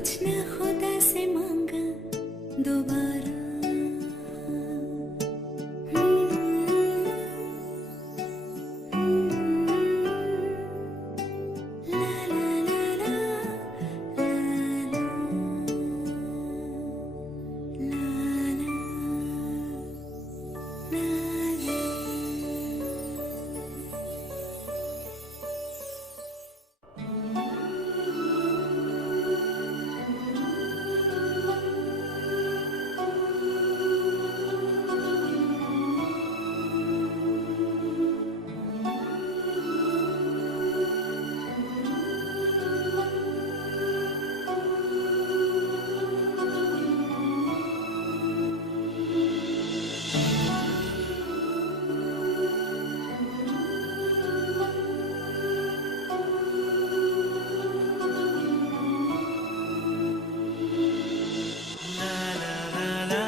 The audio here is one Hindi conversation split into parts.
कुछ न खुदा से मांगा दोबारा। ला ला ला ला, ला ला, ला ला,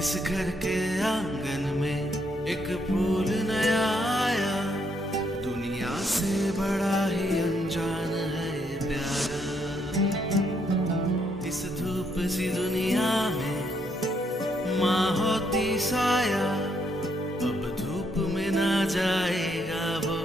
इस घर के आंगन में एक फूल नया आया, दुनिया से बड़ा ही अनजान है ये प्यारा। इस धूप सी दुनिया में माँ होती साया, अब धूप में ना जाएगा वो